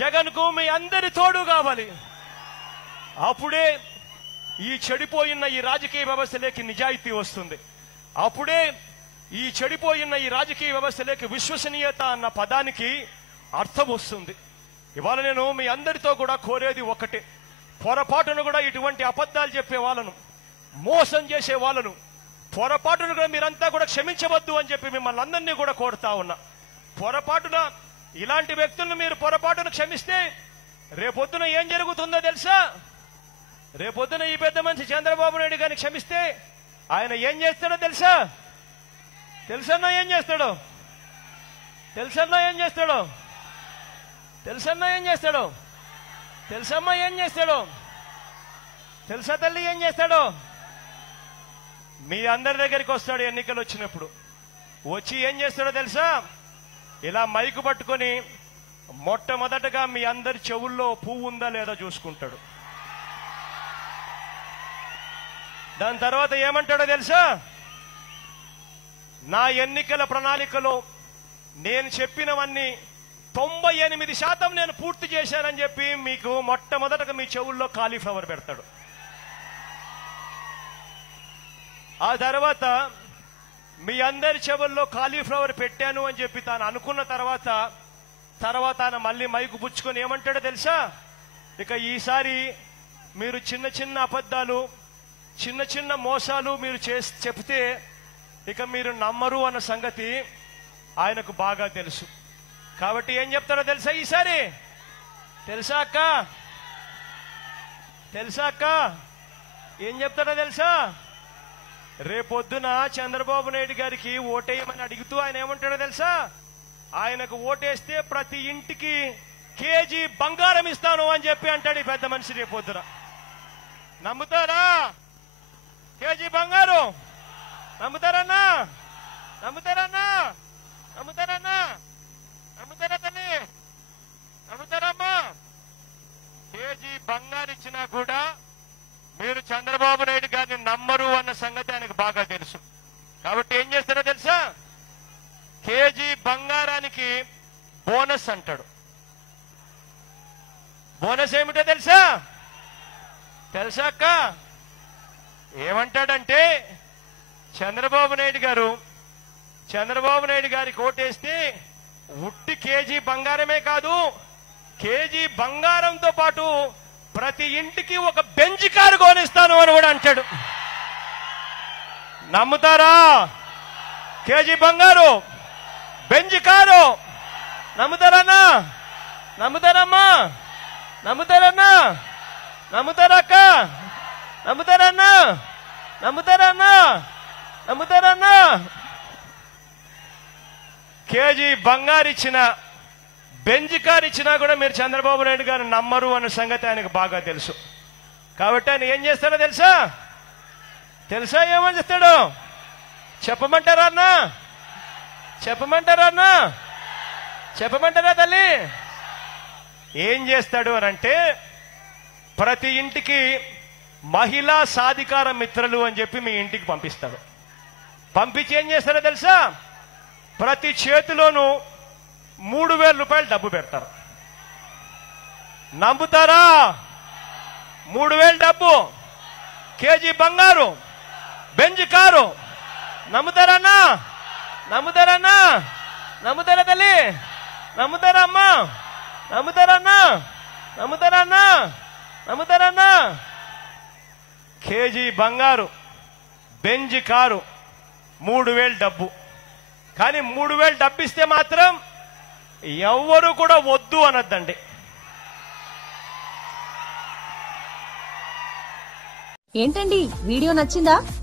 జగన్కు మీ అందరి తోడు కావాలి. అప్పుడే ఈ చెడిపోయిన ఈ రాజకీయ వ్యవస్థలోకి నిజాయితీ వస్తుంది. అప్పుడే ఈ చెడిపోయిన ఈ రాజకీయ వ్యవస్థలోకి విశ్వసనీయత అన్న పదానికి అర్థం వస్తుంది. ఇవాళ నేను మీ అందరితో కూడా కోరేది ఒకటే. పొరపాటును కూడా ఇటువంటి అబద్ధాలు చెప్పే వాళ్ళను మోసం చేసే వాళ్ళను పొరపాటును కూడా మీరంతా కూడా క్షమించవద్దు అని చెప్పి మిమ్మల్ని అందరినీ కూడా కోరుతా ఉన్నా. పొరపాటున ఇలాంటి వ్యక్తులను మీరు పొరపాటును క్షమిస్తే రేపొద్దున ఏం జరుగుతుందో తెలుసా? రేపొద్దున ఈ పెద్ద మనిషి చంద్రబాబు నాయుడు గారిని క్షమిస్తే ఆయన ఏం చేస్తాడో తెలుసా? తెలుసన్నా ఏం చేస్తాడు? తెలుసన్నా ఏం చేస్తాడు? తెలుసన్నా ఏం చేస్తాడు? తెలుసమ్మా ఏం చేస్తాడు? తెలుసా తల్లి ఏం చేస్తాడు? మీ అందరి దగ్గరికి వస్తాడు ఎన్నికలు వచ్చినప్పుడు. వచ్చి ఏం చేస్తాడో తెలుసా? ఇలా మైకు పట్టుకొని మొట్టమొదటగా మీ అందరి చెవుల్లో పువ్వు ఉందా లేదా చూసుకుంటాడు. దాని తర్వాత ఏమంటాడో తెలుసా? నా ఎన్నికల ప్రణాళికలో నేను చెప్పినవన్నీ తొంభై ఎనిమిది శాతం నేను పూర్తి చేశానని చెప్పి మీకు మొట్టమొదటగా మీ చెవుల్లో కాలీఫ్లవర్ పెడతాడు. ఆ తర్వాత మీ అందరి చెవుల్లో కాలీఫ్లవర్ పెట్టాను అని చెప్పి తాను అనుకున్న తర్వాత తర్వాత ఆయన మళ్ళీ మైకు పుచ్చుకొని ఏమంటాడో తెలుసా? ఇక ఈసారి మీరు చిన్న చిన్న అబద్ధాలు చిన్న చిన్న మోసాలు మీరు చేసి చెప్తే ఇక మీరు నమ్మరు అన్న సంగతి ఆయనకు బాగా తెలుసు. కాబట్టి ఏం చెప్తాడో తెలుసా ఈసారి? తెలుసా అక్క? తెలుసా అక్క? ఏం చెప్తాడో తెలుసా? రేపొద్దున చంద్రబాబు నాయుడు గారికి ఓటేయమని అడుగుతూ ఆయన ఏమంటాడో తెలుసా? ఆయనకు ఓటేస్తే ప్రతి ఇంటికి కేజీ బంగారం ఇస్తాను అని చెప్పి అంటాడు ఈ పెద్ద మనిషి రేపొద్దున. నమ్ముతారా? కేజీ బంగారం. నమ్ముతారన్నా? నమ్ముతారన్నా? నమ్ముతారన్నా? నమ్ముతారా తల్లి? నమ్ముతారమ్మా కేజీ బంగారు ఇచ్చినా కూడా మీరు చంద్రబాబు నాయుడు గారిని నమ్మరు అన్న సంగతి ఆయనకు బాగా తెలుసు. కాబట్టి ఏం చేస్తారో తెలుసా? కేజీ బంగారానికి బోనస్ అంటాడు. బోనస్ ఏమిటో తెలుసా? తెలుసా అక్క? ఏమంటాడంటే చంద్రబాబు నాయుడు గారు చంద్రబాబు నాయుడు గారికి ఓటేస్తే ఉట్టి కేజీ బంగారమే కాదు కేజీ బంగారంతో పాటు ప్రతి ఇంటికి ఒక బెంచ్ కారు కొనిస్తాను అని కూడా అంటాడు. నమ్ముతారా? కేజీ బంగారు బెంజ్ కారు నమ్ముతారన్నా? నమ్ముతారమ్మా? నమ్ముతారన్నా? నమ్ముతారక్క? నమ్ముతారన్నా? నమ్ముతారన్నా? నమ్ముతారన్నా? కేజీ బంగారు ఇచ్చిన బెంజ్ కారు ఇచ్చినా కూడా మీరు చంద్రబాబు నాయుడు గారు నమ్మరు అన్న సంగతి ఆయనకు బాగా తెలుసు. కాబట్టి ఆయన ఏం చేస్తాడో తెలుసా? తెలుసా ఏమని చేస్తాడు చెప్పమంటారా అన్నా? చెప్పమంటారా అన్నా? చెప్పమంటారా తల్లి? ఏం చేస్తాడు అని అంటే ప్రతి ఇంటికి మహిళా సాధికార మిత్రులు అని చెప్పి మీ ఇంటికి పంపిస్తాడు. పంపించి ఏం చేస్తాడో తెలుసా? ప్రతి చేతిలోనూ మూడు వేల రూపాయలు డబ్బు పెడతారు. నమ్ముతారా? మూడు వేలు డబ్బు. కేజీ బంగారు. Benz car. నమ్ముతారన్నా? నమ్ముతారన్నా? నమ్ముతారా తల్లి? నమ్ముతారా అమ్మా నమ్ముతారన్నా? నమ్ముతారన్నా? నమ్ముతారన్నా? కేజీ బంగారు బెంజ్ కారు మూడు వేలు డబ్బు. కానీ మూడు వేలు డబ్బు ఇస్తే మాత్రం ఎవ్వరు కూడా వద్దు అనొద్దండి. ఏంటండి? వీడియో నచ్చిందా?